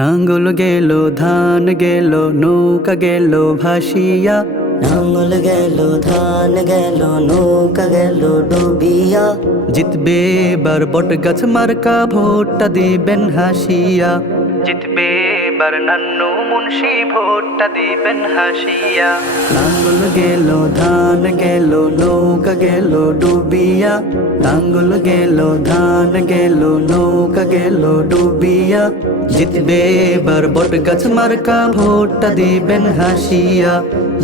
নাঙ্গল গেল ধান গেল নৌকা গেল ভাসিয়া, নাঙ্গল গেল ধান গেল নৌকা গেল ডুবিয়া। জিতবে এবার বট গাছ মার্কা ভোটটা দিবেন হাসিয়া, জিতবে এবার নান্নু মুন্সি ভোটটা দিবেন হাসিয়া। নাঙ্গল গেল ধান গেল নৌকা গেল ডুবিয়া, নাঙ্গল গেল ধান গেল নৌকা গেল ডুবিয়া, জিতবে এবার বট গাছ মার্কা ভোটটা দিবেন হাসিয়া,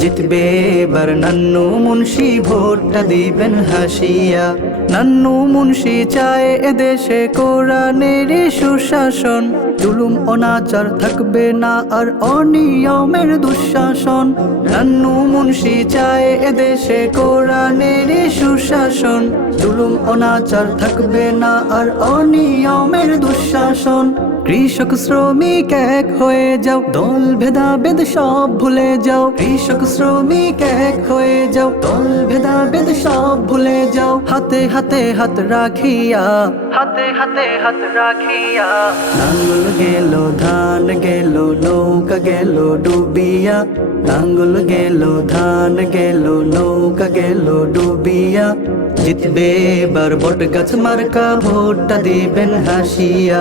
জিতবে এবার নান্নু মুন্সি ভোটটা দিবেন হাসিয়া। নান্নু মুন্সি চায় এদেশে কোরআনের সুশাসন, জুলুম অনাচার থাকবে না আর অনিয়মের দুঃশাসন। নান্নু মুন্সি চায় এদেশে কোরআনের সুশাসন, জুলুম অনাচার থাকবে না আর অনিয়মের দুঃশাসন। কৃষক শ্রমিক এক হয়ে যাও, দল ভেদাভেদ সব ভুলে যাও। কৃষক শ্রমিক এক হয়ে যাও, দল ভেদাভেদ সব ভুলে যাও। হাতে হাতে হাত রাখিয়া, হাতে হাতে হাত রাখিয়া। নাঙ্গল গেল ধান গেল নৌকা গেল ডুবিয়া, নাঙ্গল গেল ধান গেল নৌকা গেল ডুবিয়া, জিতবে এবার বট গাছ মার্কা ভোটটা দিবেন হাসিয়া,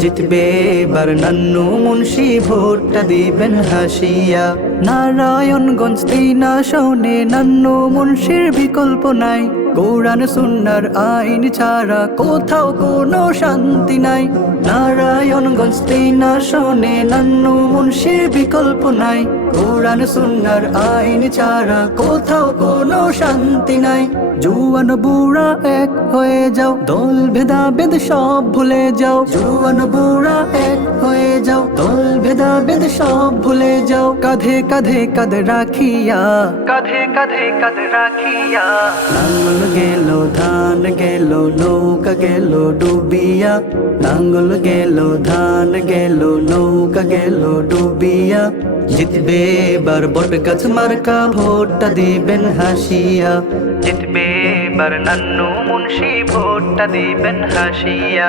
জিতবে এবার নান্নু মুন্সি ভোটটা দিবেন হাসিয়া। নারায়ণগঞ্জ 3 আসনে নান্নু মুন্সির বিকল্প নাই, কোরআন সুন্নাহর আইন ছাড়া কোথাও কোনো শান্তি নাই। নারায়ণগঞ্জ 3 আসনে নান্নু মুন্সির বিকল্প নাই, কোরআন সুন্নাহর আইন ছাড়া কোথাও কোনো শান্তি নাই। জুয়ান বুড়া এক হয়ে যাও, দল ভেদাভেদ সব ভুলে যাও। জুয়ান বুড়া এক হয়ে যাও, দল ভেদাভেদ সব ভুলে যাও। কাঁধে কাঁধে কাঁধ রাখিয়া, কাঁধে কাঁধে কাঁধ রাখিয়া। নাঙ্গল গেল ধান গেল নৌকা গেল ডুবিয়া, নাঙ্গল গেল ধান গেল নৌকা গেল ডুবিয়া, জিতবে এবার বট গাছ মার্কা ভোটটা দিবেন হাসিয়া, জিতবে এবার নান্নু মুন্সি ভোটটা দিবেন হাসিয়া।